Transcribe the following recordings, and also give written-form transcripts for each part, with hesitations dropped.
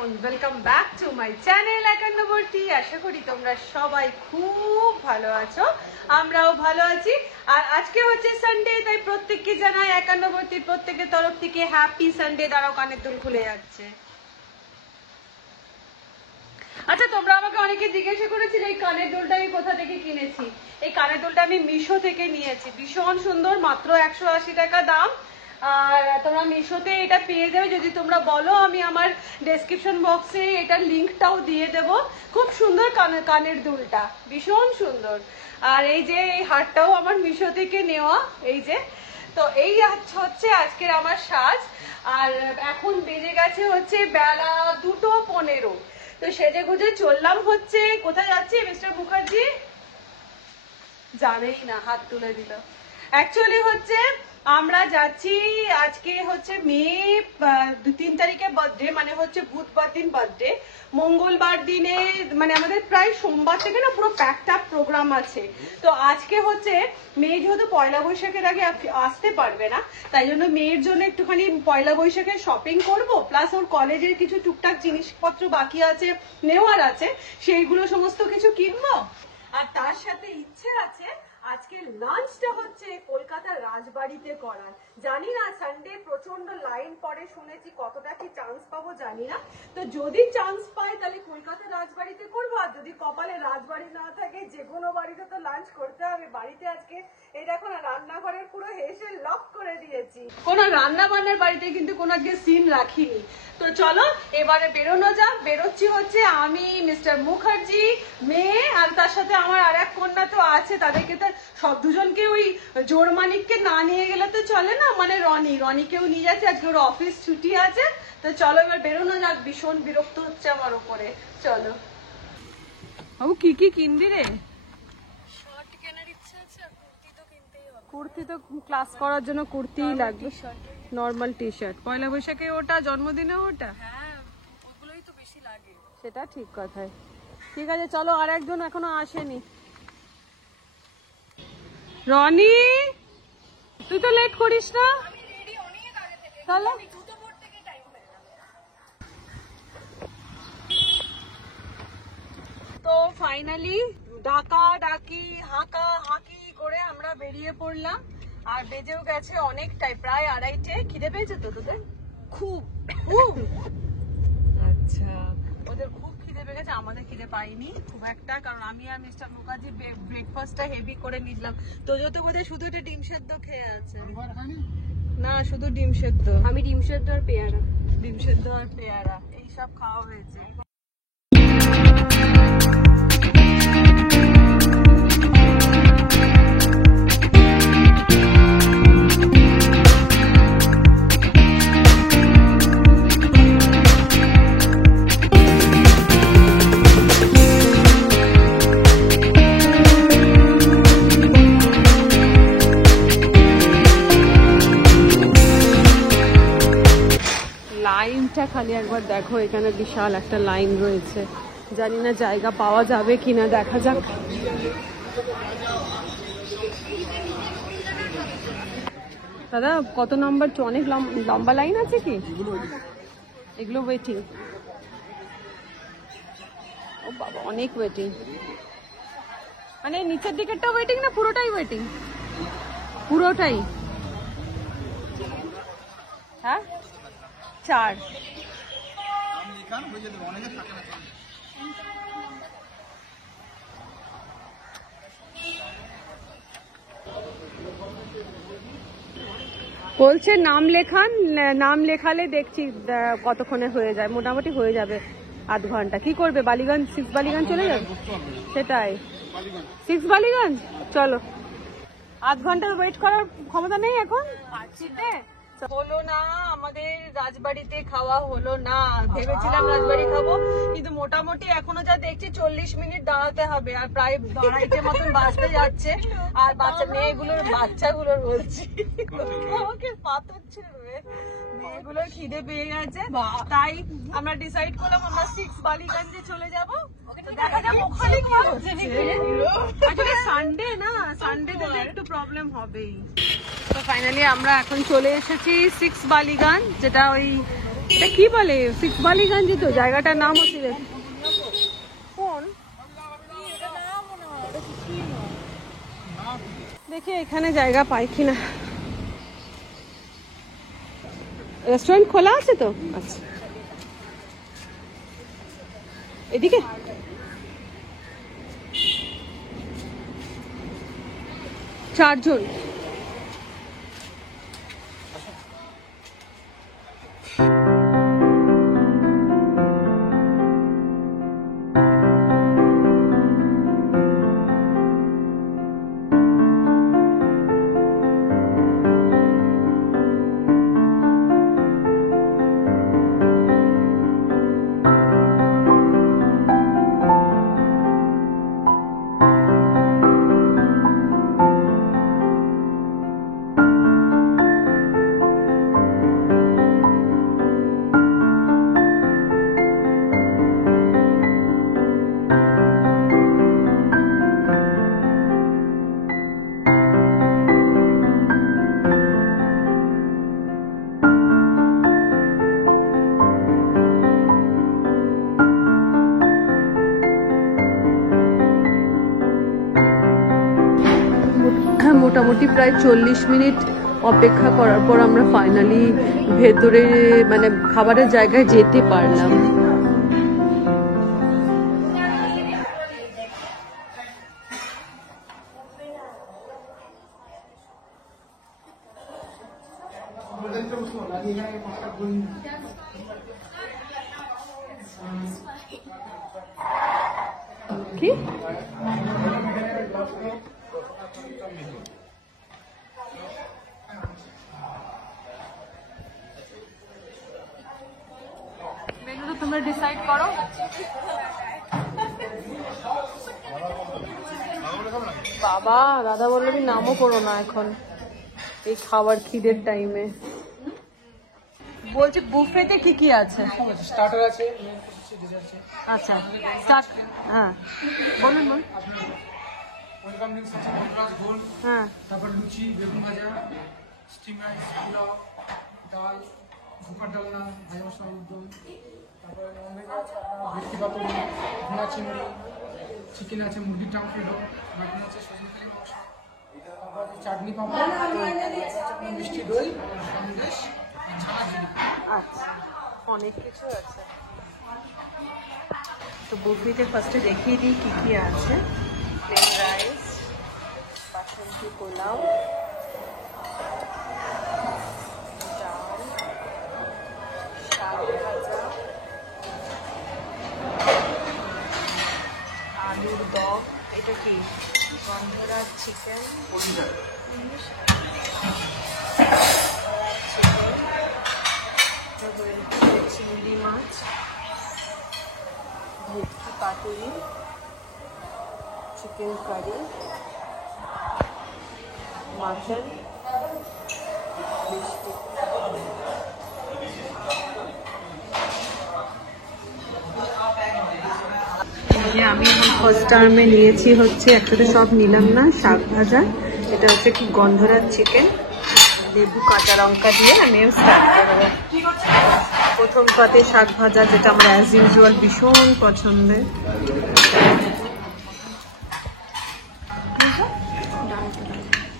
Welcome back to my channel একান্নবর্তী। আশা করি তোমরা সবাই খুব ভালো আছো, আমরাও ভালো আছি। আর আজকে হচ্ছে সানডে, তাই প্রত্যেককে জানাই একান্নবর্তীর প্রত্যেকের তরফ থেকে হ্যাপি সানডে। দাঁড়াও, কানের দুল খুলে যাচ্ছে। আচ্ছা, তোমরা আমাকে অনেকে জিজ্ঞাসা করেছিলে এই কানের দুলটা আমি কোথা থেকে কিনেছি। এই কানের দুলটা আমি মিশো থেকে নিয়েছি, ভীষণ সুন্দর, মাত্র 180 টাকা দাম। আর তোমরা মিশোতে এটা পেয়ে যাবে, যদি তোমরা বলো আমি আমার ডেসক্রিপশন বক্সে এটার লিঙ্কটাও দিয়ে দেব। খুব সুন্দর কানের দুলটা, ভীষণ সুন্দর। আর এই যে এই হারটাও আমার মিশো থেকে নেওয়া, এই যে। তো এই হচ্ছে আজকের আমার সাজ। আর এখন বেজে গেছে হচ্ছে বেলা 2:15। তো সেজে গুজে চললাম হচ্ছে, কোথায় যাচ্ছি মিস্টার মুখার্জি জানেই না, হাত তুলে দিল। অ্যাকচুয়ালি হচ্ছে আমরা যাচ্ছি, আজকে হচ্ছে মে 3 তারিখে বার্থডে, মানে হচ্ছে বুধবার দিন বার্থডে, মঙ্গলবার দিনে মানে আমাদের প্রায় সোমবার থেকে না পুরো প্যাকড আপ প্রোগ্রাম আছে। তো আজকে হচ্ছে মেয়ে যেহেতু পয়লা বৈশাখের আগে আসতে পারবে না, তাই জন্য মেয়ের জন্য একটুখানি পয়লা বৈশাখের শপিং করব, প্লাস ওর কলেজের কিছু টুকটাক জিনিসপত্র বাকি আছে, নেওয়ার আছে, সেইগুলো সমস্ত কিছু কিনবো। আর তার সাথে ইচ্ছে আছে আজকে লাঞ্চটা হচ্ছে কলকাতার রাজবাড়িতে করার। জানি না সানডে প্রচন্ড লাইন পড়ে, শুনেছি, কতটা কি চান্স পাবো জানি না। তো যদি চান্স পাই তাহলে কলকাতার রাজবাড়িতে করবো, আর যদি কপালে রাজবাড়ি না থাকে যে কোনো বাড়িতে তো লাঞ্চ করতে হবে। বাড়িতে আজকে এই দেখো না, রান্নাঘরের পুরো হেসে লক করে দিয়েছি, কোনো রান্না বান্নার বাড়িতে কিন্তু কোনো আজকে সিন রাখিনি। তো চলো এবারে বেরোনো যাক। বেরোচ্ছি হচ্ছে আমি, মিস্টার মুখার্জি, মেয়ে, আর তার সাথে আমার আর এক কন্যা তো আছে। তাদেরকে তো সব দুজনকে ওই জোর মানিককে না নিয়ে গেলে তো চলে না, মানে রনিকেও নিয়ে যাচ্ছে, আজকে ওর অফিস ছুটি আছে। তো চলো এবার বেরোনো যাক, ভীষণ বিরক্ত হচ্ছে আমার উপরে। চলো বাবু, কি কি কিনবি রে? শর্ট কেনার ইচ্ছা আছে, আর কুর্তি তো কিনতেই হবে। কুর্তি তো ক্লাস করার জন্য কুর্তিই লাগবে, নর্মাল টি শার্ট। পয়লা বৈশাখে ওটা, জন্মদিনে ওটা, হ্যাঁ ওগুলোই তো বেশি লাগে। সেটা ঠিক কথাই। ঠিক আছে চলো, আর একজন এখনো আসেনি। রনি, তুই তো লেট করিস না তাহলে। তো ফাইনালি ডাকা ডাকি হাঁকা হাঁকি করে আমরা বেরিয়ে পড়লাম। আর বেজেও গেছে অনেকটাই, প্রায় 2:30। খিদে পেয়েছে তো তোদের? খুব। আচ্ছা, ওদের খুব খিদে পেয়ে গেছে, আমাদের খিদে পাইনি খুব একটা, কারণ আমি আর মিস্টার মুখার্জি ব্রেকফাস্টটা হেভি করে নিলাম। তো যত বোধহয় শুধু এটা ডিম সেদ্ধ খেয়ে আছে। না, শুধু ডিম সেদ্ধ। আমি ডিম সেদ্ধ আর পেয়ারা, ডিম সেদ্ধ আর পেয়ারা এইসব খাওয়া হয়েছে। লাইনটা খালি একবার দেখো, এখানে বিশাল একটা লাইন রয়েছে, জানি না জায়গা পাওয়া যাবে কিনা, দেখা যাক। দাদা কত নাম্বার? অনেক লম্বা লাইন আছে কি? এগুলো ওয়েটিং? ও বাবা, অনেক ওয়েটিং। মানে নিচের দিকেরটা ওয়েটিং না পুরোটাই ওয়েটিং? পুরোটাই। হ্যাঁ 4। বলছে নাম লেখান, নাম লেখালে দেখছি কতক্ষণে হয়ে যায়, মোটামুটি হয়ে যাবে আধ ঘন্টা। কি করবে, বালিগঞ্জ 6 বালিগঞ্জ চলে যাবে? সেটাই, 6 বালিগঞ্জ। চলো, আধ ঘন্টা ওয়েট করার ক্ষমতা নেই এখন। হলো না, আমাদের রাজবাড়িতে খাওয়া হলো না। ভেবেছিলাম রাজবাড়ি খাবো, কিন্তু মোটামুটি এখনো যা দেখছি 40 মিনিট দাঁড়াতে হবে, আর প্রায় 2:30 মতন বাজতে যাচ্ছে। আর বাচ্চাগুলোর বলছি, আমাকে পাথর ছেড়ে, মেয়েগুলোর খিদে পেয়ে গেছে, তাই আমরা ডিসাইড করলাম আমরা 6 বালিগঞ্জে চলে যাবো। দেখা যাক ওখানে কি হচ্ছে। আসলে সানডে না, সানডেতে তো একটু প্রবলেম হবেই। তো ফাইনালি আমরা এখন চলে এসেছি 6 বালিগঞ্জ, যেটা ওই এটা কি বলে সিক্সবালিগঞ্জ তো জায়গাটার নাম হচ্ছে কোন দেখি এখানে জায়গা পাই কিনা রেস্টুরেন্ট খোলা আছে তো আচ্ছা এদিকে চারজন মোটামুটি প্রায় 40 মিনিট অপেক্ষা করার পর আমরা ফাইনালি ভেতরে মানে খাবারের জায়গায় যেতে পারলাম। কি মেনুটা তোমরা ডিসাইড করো। বাবা দাদা বলবি নামও করো না এখন এই খাবার খিদের টাইমে। বলছি বুফেতে কি কি আছে? স্টার্টার আছে, আচ্ছা স্টার্ট হ্যাঁ বলুন বলুন। ওয়েলকাম ড্রিঙ্কস আছে, গন্ধরাজ ঘোল, হ্যাঁ তারপর লুচি, বেগুন ভাজা, স্টিম রাইস, পোলাও, ডাল, ধোকার ডালনা, ভাজা মশলা উদ্যম, তারপরে ননভেজ আছে আপনার ভেটকি পাতুরি, ভুনা চিংড়ি, চিকেন আছে, মুরগির টামফ্রিডো, মাটন আছে, সজনে মাংস, তারপর আছে চাটনি পাপড়, মিষ্টি দই, সন্দেশ, ছানা জিলিপি। আচ্ছা অনেক কিছু আছে। তো বুফেতে ফার্স্টে দেখিয়ে দিই কি কি আছে। প্লেন রাইস, বাসন্তী পোলাও, ডাল, শাক ভাজা, আলুর দম, এটা কি গন্ধরাজ চিকেন, চিংড়ি মাছ, ভেটকি পাতুরি, চিকেন কারি, মাটন, মিষ্টি। আমি এখন ফার্স্ট টার্মে নিয়েছি হচ্ছে একসাথে সব নিলাম না, শাক ভাজা, এটা হচ্ছে কি গন্ধরাজ চিকেন, লেবু কাঁচা লঙ্কা দিয়ে আমিও স্টার্ট করবো। প্রথম পাতে শাক ভাজা, যেটা আমার অ্যাজ ইউজুয়াল ভীষণ পছন্দের।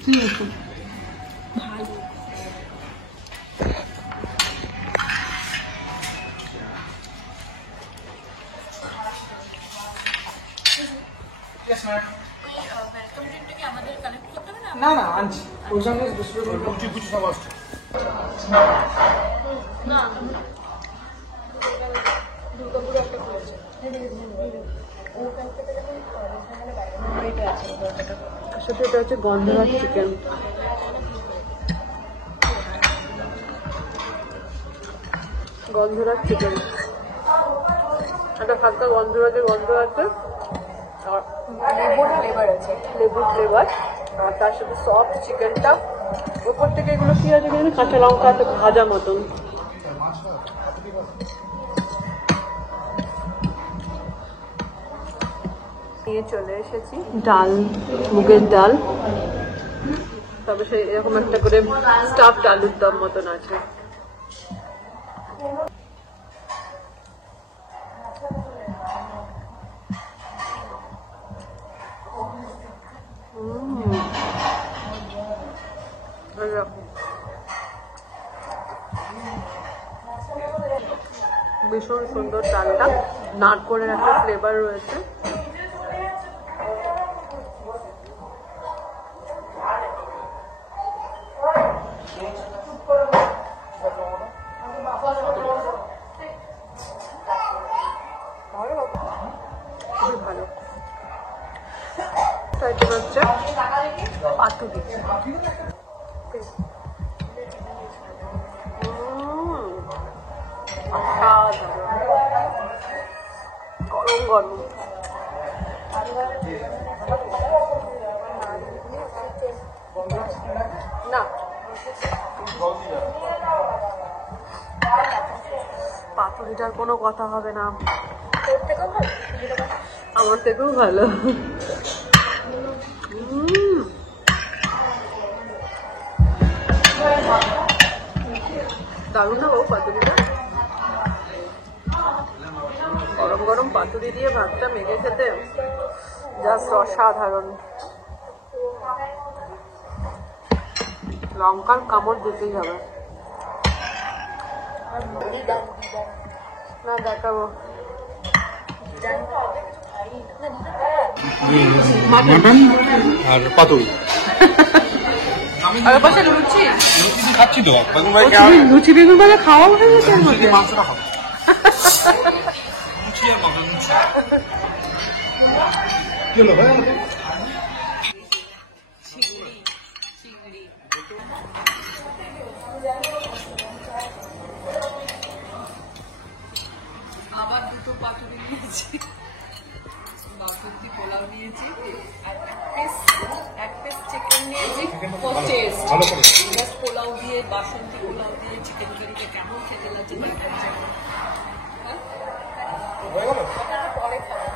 কি আছে ভালো না না আনছি, ওই জন্য লুচি ফুচি সব আসছে। আসলে এটা হচ্ছে গন্ধরাজ চিকেন। গন্ধরাজ চিকেন, একটা হালকা গন্ধরাজের গন্ধ আছে, আর লেবুর ফ্লেভার আছে, লেবুর ফ্লেভার, আর তার সাথে সফট চিকেনটা, ওপর থেকে এগুলো কি আছে এখানে কাঁচা লঙ্কা আছে ভাজা মতন। নিয়ে চলে এসেছি ডাল, মুগের ডাল, তবে সেই এরকম একটা করে স্টাফড আলুর দম মতন আছে। ভীষণ সুন্দর ডালটা, নারকোলের একটা ফ্লেভার রয়েছে। খুবই ভালো। হচ্ছে পাতুরি। গরম গরম। না পাতুরিটার কোনো কথা হবে না, আমার থেকেও ভালো। দারুণ না বাবু পাতুরিটা? গরম গরম পাতুরি দিয়ে ভাতটা মেখে খেতে জাস্ট অসাধারণ। লঙ্কার কামড় দিতেই হবে। না দেখাবো মাটন আর পাতুরি। আর পাশে লুচি খাচ্ছি তো, লুচি বেগুন ভাজা খাওয়া হয়ে গেছে। মাংসটা খাবো, লুচি আর মাটন। কি হলো ভাই? আবার দুটো পাতুরি নিয়েছি, বাসন্তী পোলাও নিয়েছি, আর এক পিস চিকেন নিয়েছি। পোলাও দিয়ে বাসন্তী পোলাও দিয়ে চিকেন কারিটা কেমন খেতে লাগছে দেখার জন্য। পরে খাবো।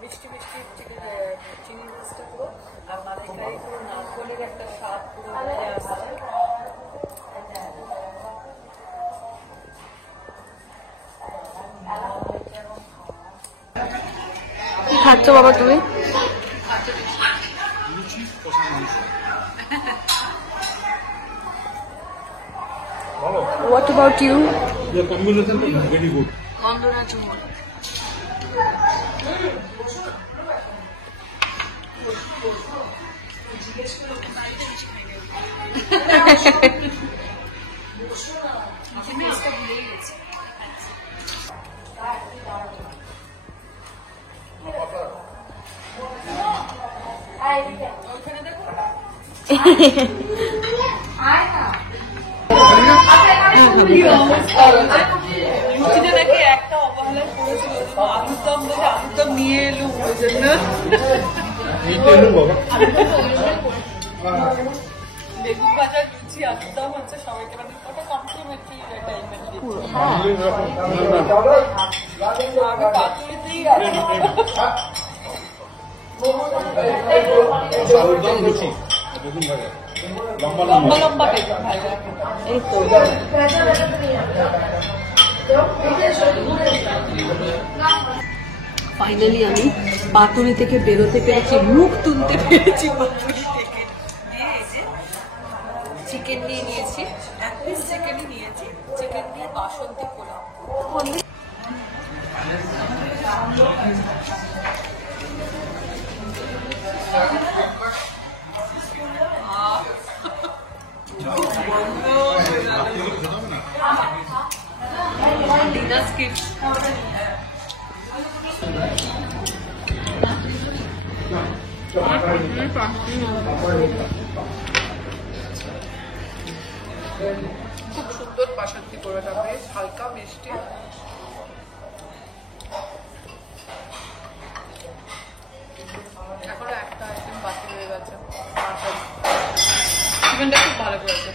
মিষ্টি মিষ্টি চিনি মিষ্টি পুরো, আর মাঝখানে পুরো নারকলের একটা স্বাদ পুরো মজা আসছে। কি খাচ্ছ বাবা তুমি? What about you? The combination is very good. গন্ধরা চুমুর। লুচিটা নাকি একটা অবহেলায় পড়েছিল, আলুর দম বলে আলুর দম নিয়ে এলুম ওই জন্য। বেগুন ভাজা লুচি আলুর দম হচ্ছে সবাইকে মানে ওটা কমপ্লিমেন্টারি টাইপের। আমি পাতুরিতেই লম্বা লম্বা বেগুন ভাজা। এই তো ফাইনালি আমি পাতুরি থেকে বেরোতে পেরেছি, মুখ তুলতে পেরেছি পাতুরি থেকে। চিকেন নিয়ে নিয়েছি, এক পিস চিকেনই নিয়েছি, চিকেন দিয়ে বাসন্তী পোলাও। Dinner skip. খুব সুন্দর বাসন্তী পোলাওটা, বেশ হালকা মিষ্টি। এখনো একটা আইটেম বাকি হয়ে গেছে, চিকেনটা খুব ভালো করেছে।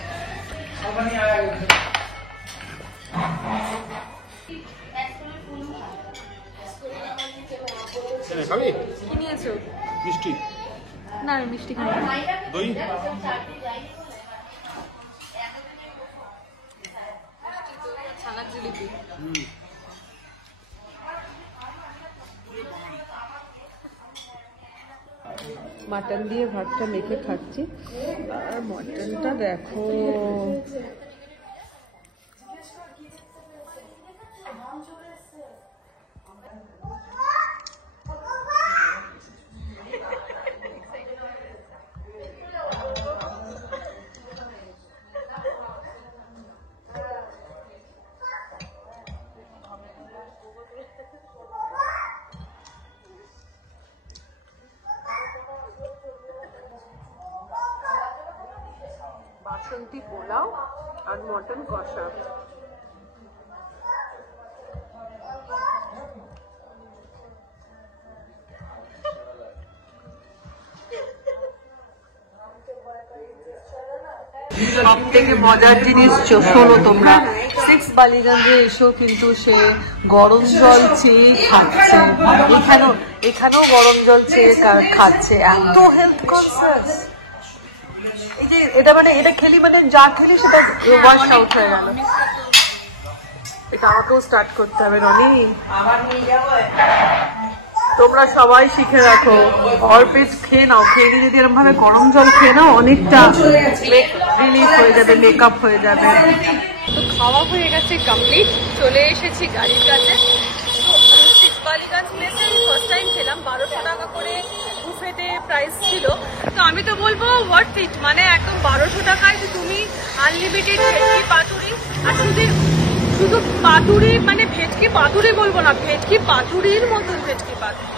খাবি? কি নিয়েছো? মিষ্টি না আমি মিষ্টি খাই না। দই ছানার জিলিপি। মাটন দিয়ে ভাতটা মেখে খাচ্ছি। আর মটনটা দেখো, বাসন্তী পোলাও আর মটন কষা। সব থেকে মজার জিনিস শোনো তোমরা, 6 বালিগঞ্জে এসেও কিন্তু সে গরম জল চেয়ে খাচ্ছে। এখানেও গরম জল চেয়ে খাচ্ছে। এত হেলথ কনসিয়াস। এই যে এটা খেলি মানে যা খেলি সেটা ওয়াশ আউট হয়ে গেল। এটা আমাকেও স্টার্ট করতে হবে রনি। তোমরা সবাই শিখে রাখো, অর্পিত খেয়ে নাও, খেয়ে নিয়ে যদি এরকম ভাবে গরম জল খেয়ে নাও অনেকটা রিলিফ হয়ে যাবে, মেকআপ হয়ে যাবে। তো খাওয়া হয়ে গেছে কমপ্লিট, চলে এসেছি গাড়ির কাছে। বালিগঞ্জ প্লেসে আমি ফার্স্ট টাইম খেলাম, 1200 টাকা করে বুফেতে প্রাইস ছিল। তো আমি তো বলবো ওয়ার্থ ইট, মানে একদম 1200 টাকায় তুমি আনলিমিটেড ভেটকি পাতুরি, আর শুধু পাতুরি মানে ভেটকি পাতুরি বলবো না, ভেটকি পাতুরির মতন ভেটকি পাতুরি,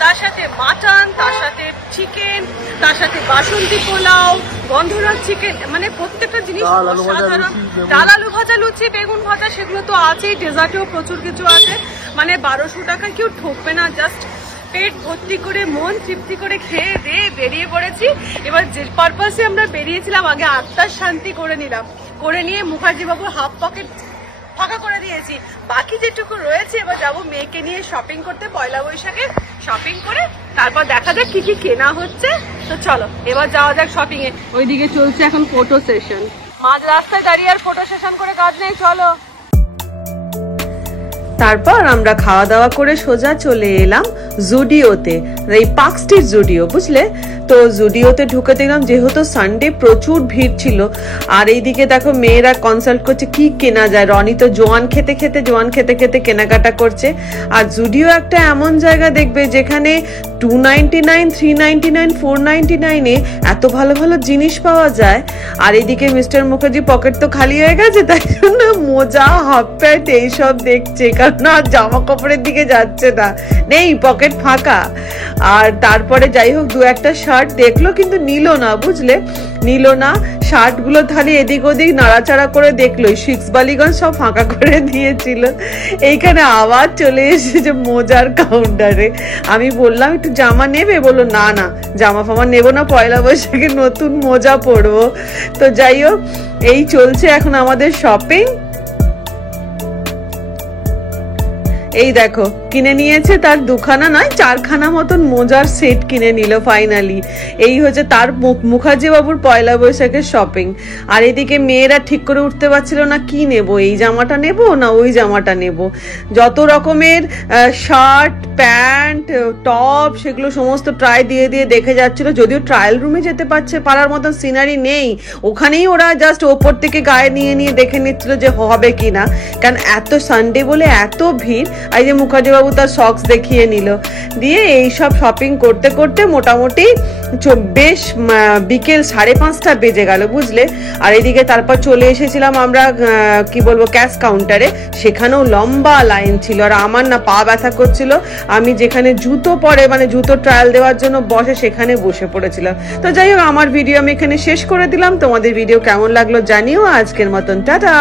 তার সাথে মাটন, তার সাথে চিকেন, তার সাথে বাসন্তী পোলাও, গন্ধরাজ চিকেন, মানে প্রত্যেকটা জিনিস অসাধারণ। ডাল আলু ভাজা, লুচি, বেগুন ভাজা, সেগুলো তো আছেই, ডেজার্টেও প্রচুর কিছু আছে। মানে 1200 টাকায় কেউ ঠকবে না। জাস্ট পেট ভর্তি করে মন তৃপ্তি করে খেয়ে দিয়ে বেরিয়ে পড়েছি। এবার যে পারপাসে আমরা বেরিয়েছিলাম, আগে আত্মার শান্তি করে নিলাম, করে নিয়ে মুখার্জি বাবুর হাফ পকেট ফাঁকা করে দিয়েছি। বাকি যেটুকু রয়েছে এবার যাবো মেয়েকে নিয়ে শপিং করতে, পয়লা বৈশাখে শপিং করে তারপর দেখা যাক কি কি কেনা হচ্ছে। তো চলো এবার যাওয়া যাক শপিং এ। ওইদিকে চলছে এখন ফটো সেশন, মাঝ রাস্তায় দাঁড়িয়ে আর ফটো সেশন করে কাজ নেই, চলো। তারপর আমরা খাওয়া দাওয়া করে সোজা চলে এলাম জুডিওতে, এই পার্ক স্ট্রিট জুডিও, বুঝলে তো। জুডিওতে ঢুকে দেখলাম যেহেতু সানডে প্রচুর ভিড় ছিল। আর এইদিকে দেখো মেয়েরা কনসাল্ট করছে কি কেনা যায়। রনি তো জোয়ান খেতে খেতে কেনাকাটা করছে। আর জুডিও একটা এমন জায়গা দেখবে যেখানে 299, 399, 499 এত ভালো ভালো জিনিস পাওয়া যায়। আর এইদিকে মিস্টার মুখার্জি পকেট তো খালি হয়ে গেছে, তাই জন্য মোজা, হাফ প্যান্ট এইসব দেখছে, কারণ আর জামা কাপড়ের দিকে যাচ্ছে না, নেই, পকেট ফাঁকা। আর তারপরে যাই হোক 2-1টা শার্ট দেখলো, কিন্তু নিল না, বুঝলে, নিল না। শার্ট গুলো তাহলে এদিক ওদিক নাড়াচাড়া করে দেখলো, 6 বালিগঞ্জ সব ফাঁকা করে দিয়েছিল। এইখানে আবার চলে এসেছে মোজার কাউন্টারে। আমি বললাম একটু জামা নেবে, বললো না না জামা ফামা নেবো না, পয়লা বৈশাখে নতুন মোজা পরবো। তো যাই হোক এই চলছে এখন আমাদের শপিং। এই দেখো কিনে নিয়েছে তার 2খানা নয় 4খানা মতন মোজার সেট কিনে নিল ফাইনালি। এই হচ্ছে তার মুখার্জি বাবুর পয়লা বৈশাখের শপিং। আর এদিকে মেয়েরা ঠিক করে উঠতে পারছিল না কি নেব, এই জামাটা নেব না ওই জামাটা নেব। যত রকমের শার্ট, প্যান্ট, টপ সেগুলো সমস্ত ট্রাই দিয়ে দেখে যাচ্ছিল। যদিও ট্রায়াল রুমে যেতে পারার মতন সিনারি নেই, ওখানেই ওরা জাস্ট ওপর থেকে গায়ে নিয়ে দেখে নিচ্ছিল যে হবে কিনা, কারণ এত সানডে বলে এত ভিড়। এই যে মুখার্জি বাবু তার সক্স দেখিয়ে নিল, দিয়ে এইসব শপিং করতে করতে মোটামুটি বেশ বিকেল 5:30টা বেজে গেল, বুঝলে। আর এদিকে তারপর চলে এসেছিলাম আমরা কি বলবো ক্যাশ কাউন্টারে, সেখানেও লম্বা লাইন ছিল। আর আমার না পা ব্যথা করছিল, আমি যেখানে জুতো পরে মানে জুতো ট্রায়াল দেওয়ার জন্য বসে সেখানে বসে পড়েছিলাম। তো যাই হোক আমার ভিডিও আমি এখানে শেষ করে দিলাম। তোমাদের ভিডিও কেমন লাগলো জানিও। আজকের মতন টাটা।